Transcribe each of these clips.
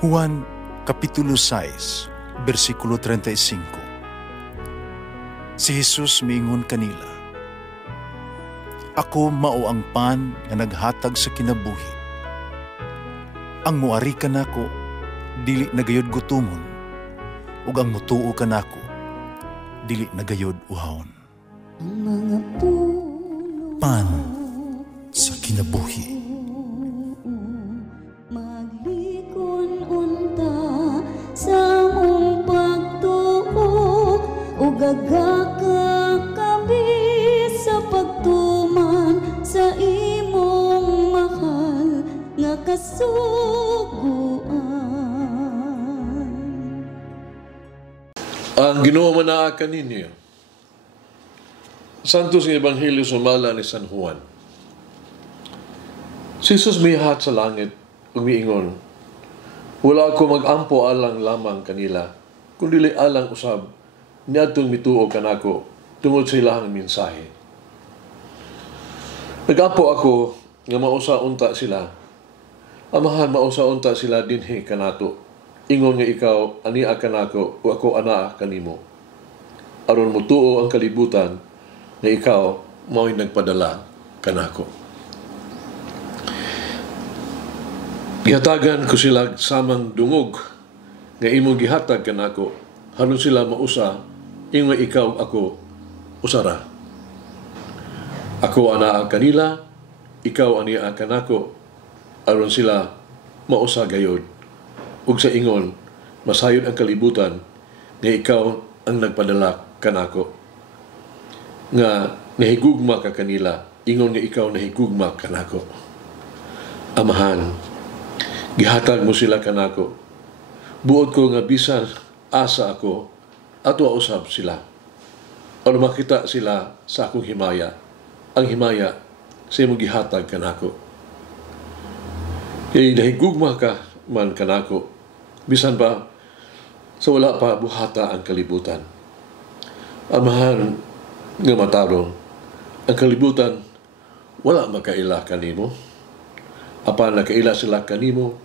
Juan Kapitulo 6, versikulo 35. Si Jesus miingon kanila, "Ako mao ang pan nga naghatag sa kinabuhi. Ang muari kanako dili nagayod gutomon, ug ang mutuo kanako dili nagayod uhawon." Pan sa kinabuhi. Sa mong pagtuo o gagakakabi sa pagtuman sa imong mahal nga kasuguan. Ang Ginoo manaakan ninyo. Santos ng Ebanghelyo sumala ni San Juan. Si Jesus mihat sa langit ug miingon, "Wala ako mag-ampo alang lamang kanila, kundi alang usab niadtong mituo kanako tungod sa ilahang mensahe. Nag-ampo ako nga mausa unta sila. Amahan, mausa unta sila dinhi kanato. Ingon nga ikaw ania kanako o ako anaa kanimo. Aron mutuo ang kalibutan nga ikaw mao'y nagpadala kanako." Gihatagan ko sila samang dungog nga imong gihatag kanako, haron sila mausa ingon ikaw ako usara. Ako anaa kanila, ikaw ania kanako, aron sila mausa gayod. Ug sa ingon masayod ang kalibutan nga ikaw ang nagpadala kanako. Nga nahigugma ka kanila, ingon nga ikaw nahigugma kanako. Amahan, gihatag mo sila kanako. Buot ko nga bisan asa ako, ato usab sila. Aron makita sila sa akong himaya, ang himaya sa imong gihatag kanako. Kaya nahigugma ka man kanako, bisan pa sa wala pa buhata ang kalibutan. Amahan nga matarong, ang kalibutan wala makaila kanimo. Apan nakaila sila kanimo,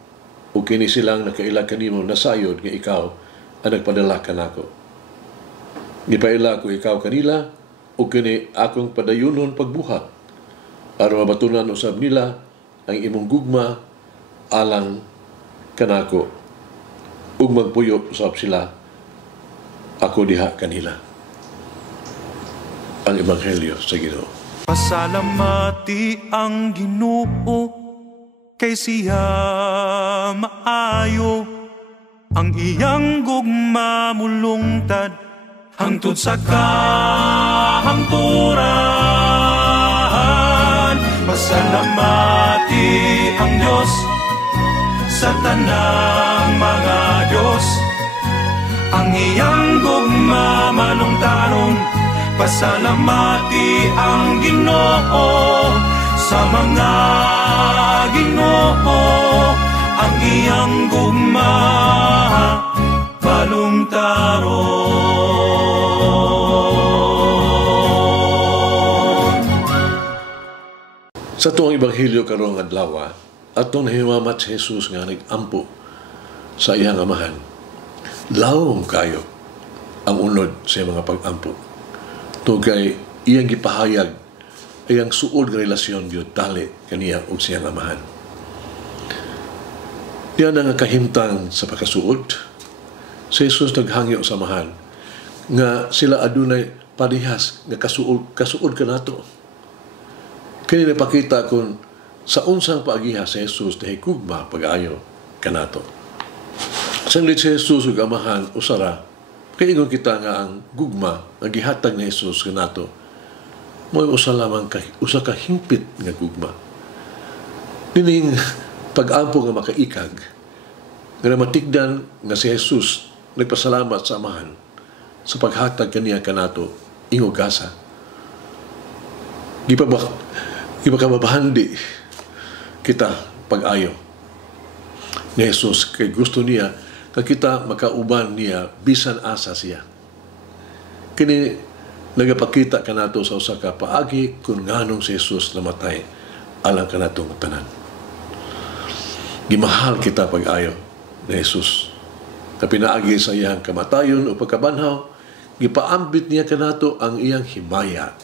o kini silang nakaila kanimo nasayod nga ikaw ang nagpadala kanako. Gipaila ko ikaw kanila, o kini akong padayunon pagbuhat, aron mabatunan usab nila ang imong gugma alang kanako, ug magpuyo usab sila ako diha kanila. Ang Ebanghelyo sa Ginoo. Pasalamati ang Ginoo, kay siya maayo, ang iyang gugma mulungtad hangtod sa kahangturan. Pasalamati ang Diyos sa tanang mga Diyos, ang iyang gugma malungtaron. Pasalamati ang Ginoo sa mga Ginoo, ang iyang gugma balungtaron. Sa tuong Ebanghelyo karong adlaw, atong nahimamat si Jesus nga nag-ampo sa iyang amahan. Lawom kayo ang unod sa mga pag-ampo. Tugay iyang gipahayag iyang suod nga relasyon gyud tali kaniya ug siyang amahan. Diyan nga kahimtang sa pagkasuod, si Jesus naghangyo sa amahan nga sila adunay parehas nga kasuod kanato. Kini napakita kung sa unsang paagiha si Jesus nahigugma pag-ayo kanato. Sanglit si Jesus ug amahan usara, kay ingon kita nga ang gugma ang gihatag ni Jesus kanato mo'y usa lamang usa ka hingpit nga gugma. Dining pag-ampo nga makaikag nga matigdan nga si Jesus nagpasalamat sa amahan sa paghatag kaniya kanato ingog gasa. Gipakababahandi kita pag-ayo ni Jesus kay gusto niya nga kita makauban niya bisan asa siya. Kini nagapakita kanato sa usa ka paagi kung nganong si Jesus namatay alang kanatong tanan. Gimahal kita pag-ayo na Jesus. Na pinaagi sa iyang kamatayon o pagkabanhaw, gipaambit niya kanato ang iyang himaya.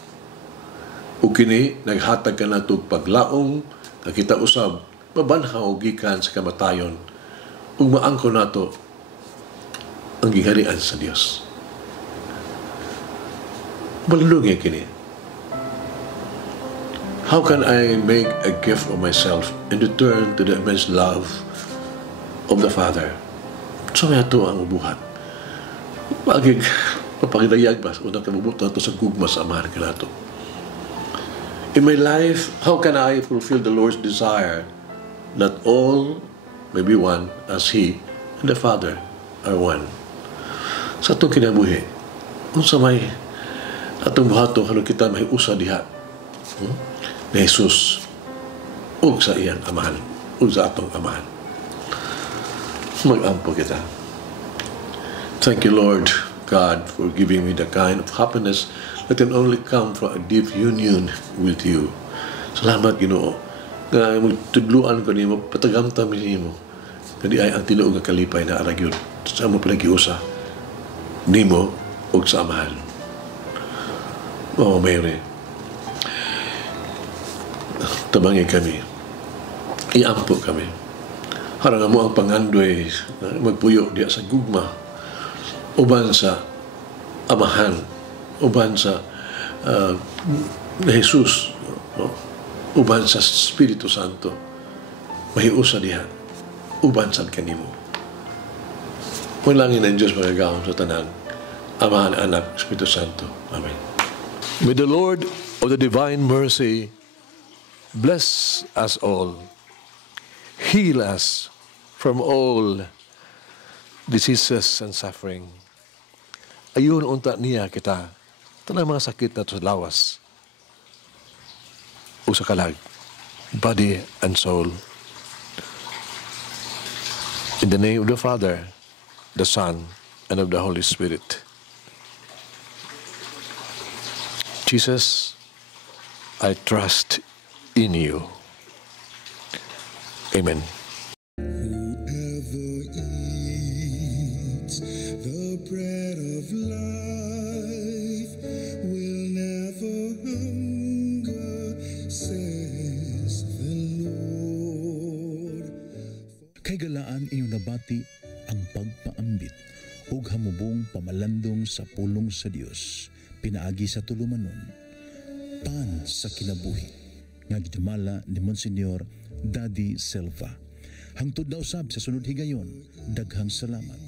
O kini, naghatag kanato paglaong, na kita usab, mabanhaw gikan sa kamatayon, ug maangko nato ang giharian sa Dios. Malulungi kini. How can I make a gift of myself and return to the immense love of the Father? So may ito ang ubuhat. Papagidayag ba? Unang kabubutan ito sa gugma sa amahan ka nato. In my life, how can I fulfill the Lord's desire that all may be one as He and the Father are one? Sa itong kinabuhi, kung sa may atong buhato, ano kita may usa diha na Jesus ug sa iyang amahan, ug sa atong amahan. Mag-ampo kita. Thank you, Lord God, for giving me the kind of happiness that can only come from a deep union with you. Salamat, Ginoo, nga magtudluan ko nimo, patagamtam nimo, kadi ay ang tinuod nga kalipay na aragyod sa mo pinagiusa nimo ug sa amahan. Oh, Mary, tabangin kami, iampo kami. Harang mo ang pangandoy, magpuyo diya sa gugma, uban sa amahan, uban sa Jesus, uban sa Espiritu Santo, mahiusa diha, uban sa kanimo. Manalangin ang Diyos magagawin sa tanan, Amahan, Anak, Espiritu Santo. Amen. May the Lord of the divine mercy bless us all, heal us from all diseases and suffering. Ayun unta niya kita, tanang mga sakit na sa lawas o sa kalag, body and soul. In the name of the Father, the Son, and of the Holy Spirit. Jesus, I trust in you. Amen. Whoever eats the bread of life will never hunger, says the Lord. Kay galaan inyong nabati ang pagpaambit ug hamubong pamalandong sa pulong sa Dios pinaagi sa tulumanon pan sa kinabuhi nga gidumala ni Monsignor Daddy Silva. Hangtod na usab sa sunod higayon, daghang salamat.